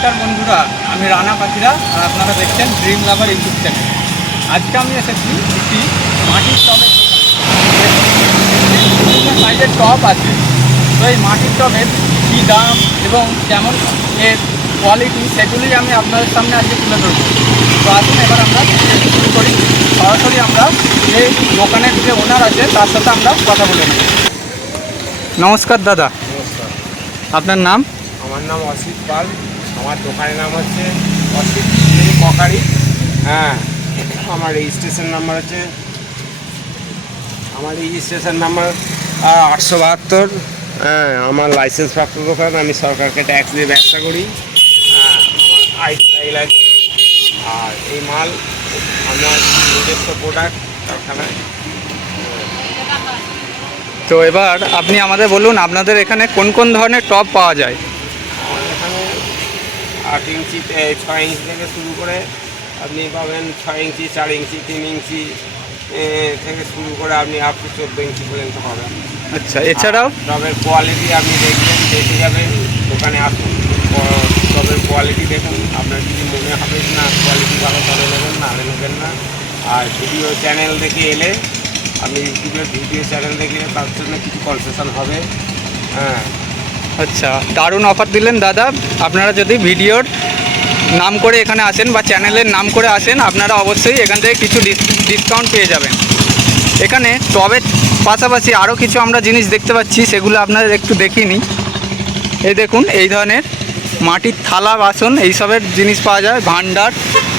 নমস্কার বন্ধুরা, আমি রানা পাখিরা আর আপনারা দেখছেন ড্রিম লাভার ইউটিউব চ্যানেল। আজকে আমি এসেছি একটি মাটির টবের সাইজের টব আছে। তো এই মাটির টবের কী দাম এবং কেমন এর কোয়ালিটি সেগুলি আমি আপনাদের সামনে আজকে তুলে ধরবো। তো আসুন এবার আমরা শুরু করি। সরাসরি আমরা এই দোকানের যে ওনার আছে তার সাথে আমরা কথা বলে নেব। নমস্কার দাদা। নমস্কার, আপনার নাম? আমার নাম অসিত পাল। আমার দোকানের নাম হচ্ছে অসিত ককারি। হ্যাঁ, আমার রেজিস্ট্রেশন নাম্বার হচ্ছে 872। হ্যাঁ, আমার লাইসেন্স প্রাপ্ত দোকান। আমি সরকারকে ট্যাক্স দিয়ে ব্যবসা করি। হ্যাঁ, আমার আইডি ফাইল আছে। আর এই মাল আমার নিজস্ব প্রোডাক্ট কারখানায়। তো এবার আপনি আমাদের বলুন, আপনাদের এখানে কোন কোন ধরনের টব পাওয়া যায়? আমার এখানে 8 ইঞ্চি 6 ইঞ্চি থেকে শুরু করে আপনি পাবেন 6 ইঞ্চি, 4 ইঞ্চি, 3 ইঞ্চি থেকে শুরু করে আপনি আপ টু 14 ইঞ্চি পর্যন্ত পাবেন। আচ্ছা, এছাড়াও টবের কোয়ালিটি আপনি দেখবেন, দেখে যাবেন, দোকানে আসুন, টবের কোয়ালিটি দেখুন। আপনার যদি মনে হবে না কোয়ালিটি ভালো, তাহলে নেবেন, না নেবেন না। আর ভিডিও চ্যানেল দেখে এলে, আপনি ইউটিউবের ভিডিও চ্যানেল দেখলে তার জন্য কিছু কনসেশন হবে। হ্যাঁ। আচ্ছা, দারুণ অফার দিলেন দাদা। আপনারা যদি ভিডিওর নাম করে এখানে আসেন বা চ্যানেলের নাম করে আসেন, আপনারা অবশ্যই এখান থেকে কিছু ডিসকাউন্ট পেয়ে যাবেন। এখানে টবের পাশাপাশি আরও কিছু আমরা জিনিস দেখতে পাচ্ছি, সেগুলো আপনাদের একটু দেখিয়ে নিই। এই দেখুন, এই ধরনের মাটির থালা বাসন এইসবের জিনিস পাওয়া যায়, ভান্ডার।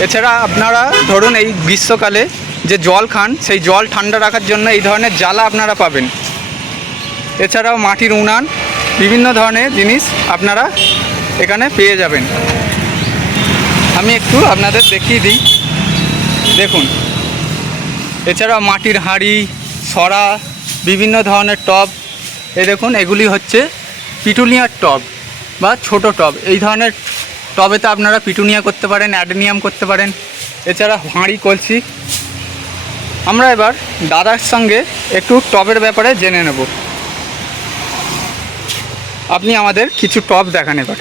এছাড়া আপনারা ধরুন এই গ্রীষ্মকালে যে জল খান, সেই জল ঠান্ডা রাখার জন্য এই ধরনের জ্বালা আপনারা পাবেন। এছাড়াও মাটির উনান, বিভিন্ন ধরনের জিনিস আপনারা এখানে পেয়ে যাবেন। আমি একটু আপনাদের দেখিয়ে দিই, দেখুন। এছাড়াও মাটির হাঁড়ি, সরা, বিভিন্ন ধরনের টব। এই দেখুন, এগুলি হচ্ছে পিটুনিয়ার টব বা ছোট টব। এই ধরনের টবেতে আপনারা পিটুনিয়া করতে পারেন, অ্যাডেনিয়াম করতে পারেন। এছাড়া হাঁড়ি, কলসি। আমরা এবার দাদার সঙ্গে একটু টবের ব্যাপারে জেনে নেব। আপনি আমাদের কিছু টব দেখান এবার।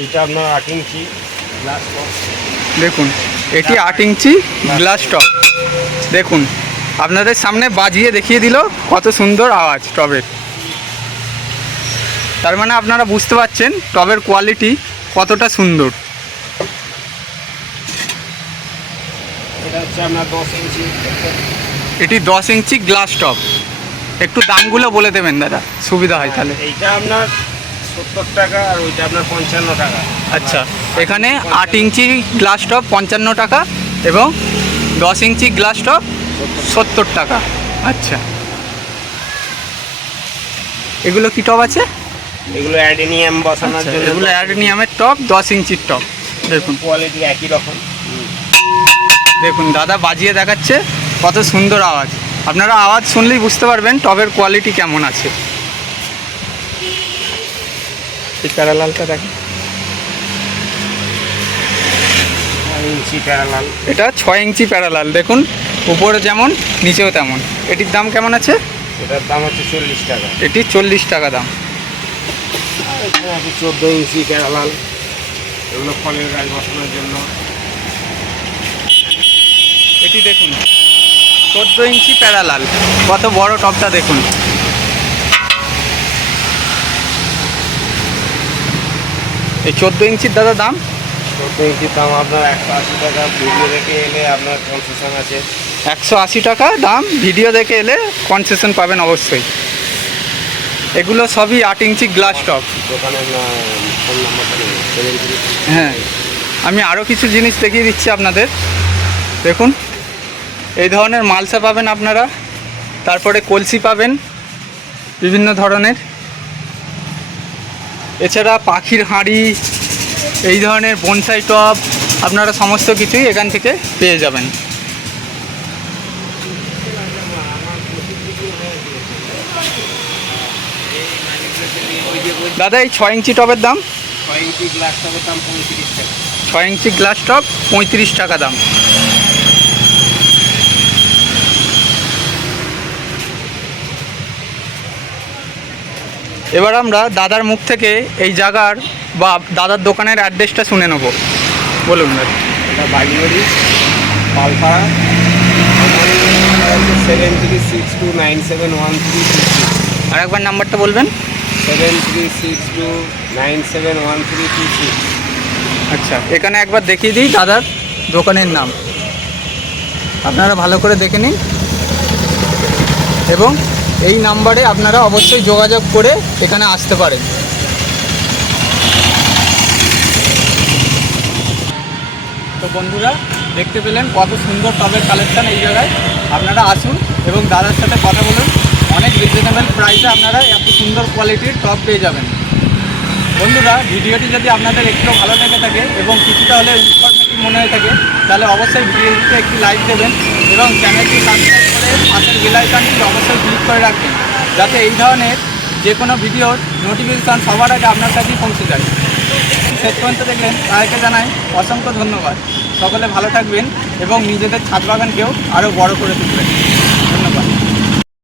এইটা আপনার 8 ইঞ্চি গ্লাস টপ। দেখুন, এটি 8 ইঞ্চি গ্লাস টব। দেখুন, আপনাদের সামনে বাজিয়ে দেখিয়ে দিল কত সুন্দর আওয়াজ টবের। তার মানে আপনারা বুঝতে পারছেন টবের কোয়ালিটি কতটা সুন্দর। এটা হচ্ছে আপনার 10 ইঞ্চি। এটি 10 ইঞ্চি গ্লাস টব। একটু দামগুলো বলে দেবেন দাদা, সুবিধা হয় তাহলে। এইটা আপনার 70 টাকা আর ওইটা আপনার 55 টাকা। আচ্ছা, এখানে 8 ইঞ্চি গ্লাস টব 55 টাকা এবং 10 ইঞ্চি গ্লাস টব 70 টাকা। আচ্ছা, এগুলো কি টব আছে? এগুলো অ্যাডেনিয়াম বসানোর আচ্ছা, জন্য। এগুলো অ্যাডেনিয়ামের টব, 10 ইঞ্চির টব। দেখুন, কোয়ালিটি একই রকম। দেখুন দাদা বাজিয়ে দেখাচ্ছে, কত সুন্দর আওয়াজ। আপনারা আওয়াজ শুনলেই বুঝতে পারবেন টবের কোয়ালিটি কেমন আছে। এই প্যারালালটা দেখেন, 6 ইঞ্চি প্যারালাল। এটা 6 ইঞ্চি প্যারালাল। দেখুন, উপরে যেমন নিচেও তেমন। এটির দাম কেমন আছে? এটার দাম হচ্ছে 40 টাকা। এটি 40 টাকা দাম। আর এখানে আছে 14 ইঞ্চি প্যারালাল। এগুলো ফলের গাছ বসানোর জন্য। এটি দেখুন, 14 ইঞ্চি প্যারালাল। কত বড় টবটা দেখুন। এই 14 ইঞ্চির দাদা দাম? 14 ইঞ্চির দাম আপনার 180 টাকা। ভিডিও দেখে এলে আপনার কনসেশন আছে। 180 টাকা দাম। ভিডিও দেখে এলে কনসেশন পাবেন অবশ্যই। এগুলো সবই 8 ইঞ্চি গ্লাস টব। দোকানের ফোন নাম্বারটা নেই। হ্যাঁ, আমি আরও কিছু জিনিস দেখিয়ে দিচ্ছি আপনাদের। দেখুন, এই ধরনের মালসা পাবেন আপনারা। তারপরে কলসি পাবেন বিভিন্ন ধরনের। এছাড়া পাখির হাঁড়ি, এই ধরনের বনসাই টব, আপনারা সমস্ত কিছুই এখান থেকে পেয়ে যাবেন। দাদা, এই 6 ইঞ্চি টবের দাম? 6 ইঞ্চি গ্লাস টবের দাম 35 টাকা। 6 ইঞ্চি গ্লাস টব 35 টাকা দাম। এবার আমরা দাদার মুখ থেকে এই জায়গার বা দাদার দোকানের অ্যাড্রেসটা শুনে নেব। বলুন দাদা। এটা বাড়িবাড়ি পালপাড়া, 7362971326। আর একবার নাম্বারটা বলবেন। 7362971326। আচ্ছা, এখানে একবার দেখিয়ে দিই দাদার দোকানের নাম, আপনারা ভালো করে দেখে নিন এবং এই নাম্বারে আপনারা অবশ্যই যোগাযোগ করে এখানে আসতে পারেন। তো বন্ধুরা, দেখতে পেলেন কত সুন্দর টবের কালেকশান এই জায়গায়। আপনারা আসুন এবং দাদার সাথে কথা বলুন, অনেক রিজনেবল প্রাইসে আপনারা এত সুন্দর কোয়ালিটির টব পেয়ে যাবেন। বন্ধুরা, ভিডিওটি যদি আপনাদের একটু ভালো লেগে থাকে এবং কিছুটা হলে ইনফরমেটিভ মনে হয়ে থাকে, তাহলে অবশ্যই ভিডিওটিতে একটি লাইক দেবেন এবং চ্যানেলটি সাবস্ক্রাইব করে পাশের বেল আইকনটি অবশ্যই ক্লিক করে রাখবেন, যাতে এই ধরনের যে কোনো ভিডিওর নোটিফিকেশান সবার আগে আপনার কাছেই পৌঁছে যায়। শেষ পর্যন্ত দেখলেন, তাদেরকে জানাই অসংখ্য ধন্যবাদ। সকলে ভালো থাকবেন এবং নিজেদের ছাদ বাগানকেও আরও বড় করে তুলবেন।